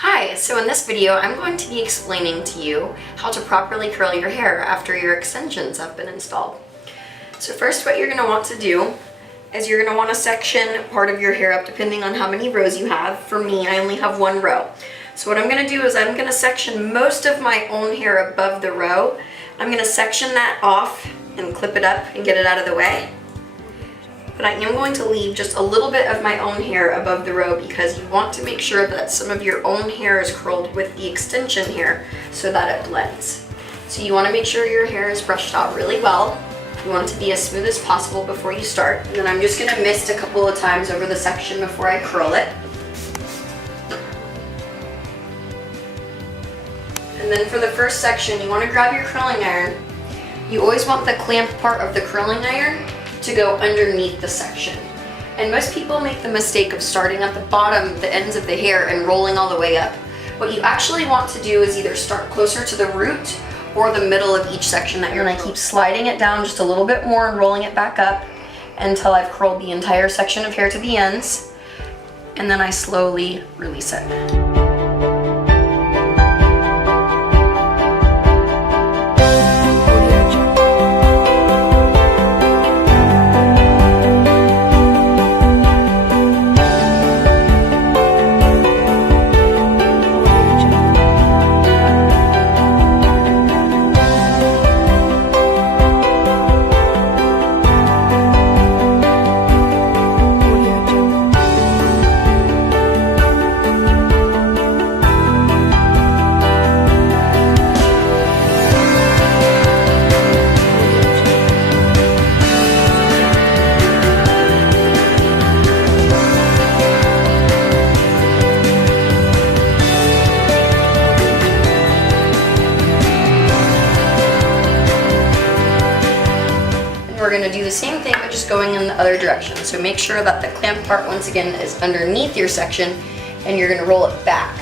Hi, so in this video I'm going to be explaining to you how to properly curl your hair after your extensions have been installed. So first what you're going to want to do is you're going to want to section part of your hair up depending on how many rows you have. For me, I only have one row. So what I'm going to do is I'm going to section most of my own hair above the row. I'm going to section that off and clip it up and get it out of the way. But I am going to leave just a little bit of my own hair above the row because you want to make sure that some of your own hair is curled with the extension hair so that it blends. So you want to make sure your hair is brushed out really well. You want it to be as smooth as possible before you start. And then I'm just going to mist a couple of times over the section before I curl it. And then for the first section, you want to grab your curling iron. You always want the clamp part of the curling iron to go underneath the section. And most people make the mistake of starting at the bottom, the ends of the hair, and rolling all the way up. What you actually want to do is either start closer to the root or the middle of each section that you're going to keep sliding it down just a little bit more and rolling it back up until I've curled the entire section of hair to the ends, and then I slowly release it. We're going to do the same thing but just going in the other direction. So make sure that the clamp part once again is underneath your section and you're going to roll it back.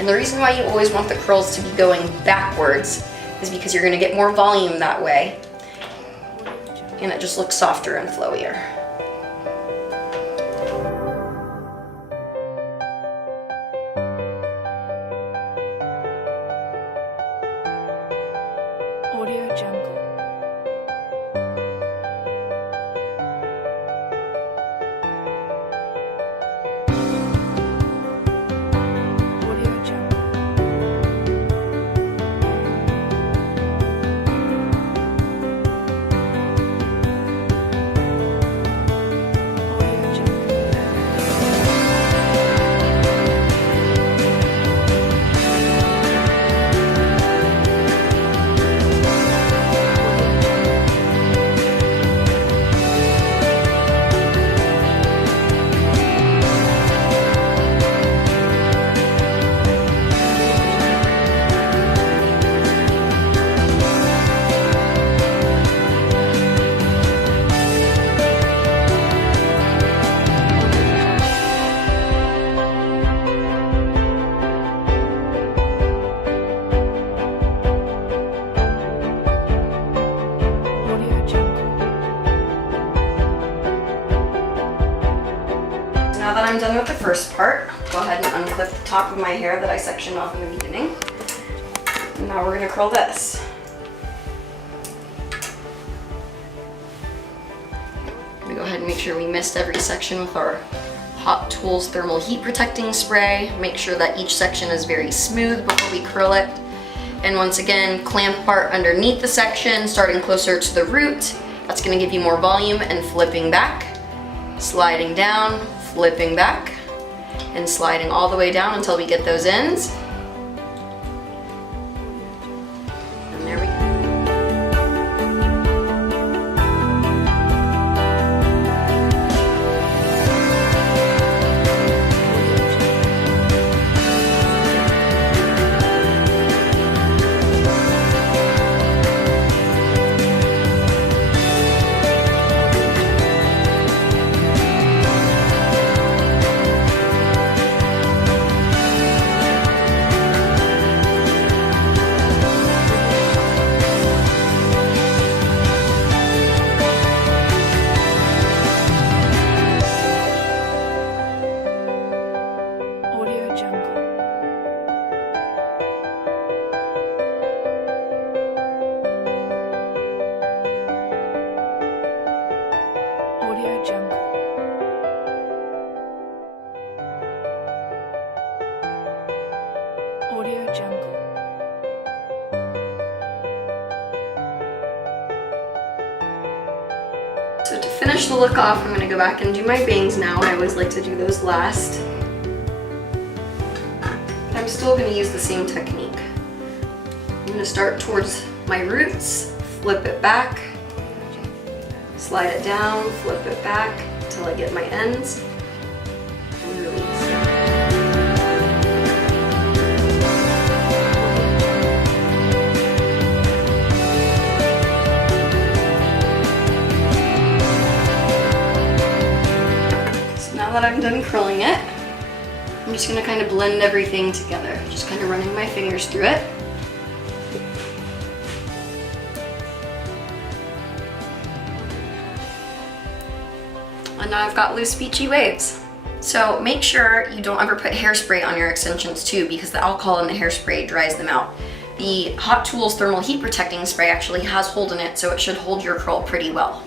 And the reason why you always want the curls to be going backwards is because you're going to get more volume that way and it just looks softer and flowier. Audio Jungle. Now that I'm done with the first part, go ahead and unclip the top of my hair that I sectioned off in the beginning. And now we're going to curl this. I'm going to go ahead and make sure we mist every section with our Hot Tools Thermal Heat Protecting Spray. Make sure that each section is very smooth before we curl it. And once again, clamp part underneath the section, starting closer to the root. That's going to give you more volume, and flipping back, sliding down, flipping back, and sliding all the way down until we get those ends. And there we go. So to finish the look off, I'm going to go back and do my bangs now. I always like to do those last. I'm still going to use the same technique. I'm going to start towards my roots, flip it back, slide it down, flip it back until I get my ends, and release. So now that I'm done curling it, I'm just going to kind of blend everything together, just kind of running my fingers through it. And now I've got loose beachy waves. So make sure you don't ever put hairspray on your extensions too, because the alcohol in the hairspray dries them out. The Hot Tools Thermal Heat Protecting Spray actually has hold in it, so it should hold your curl pretty well.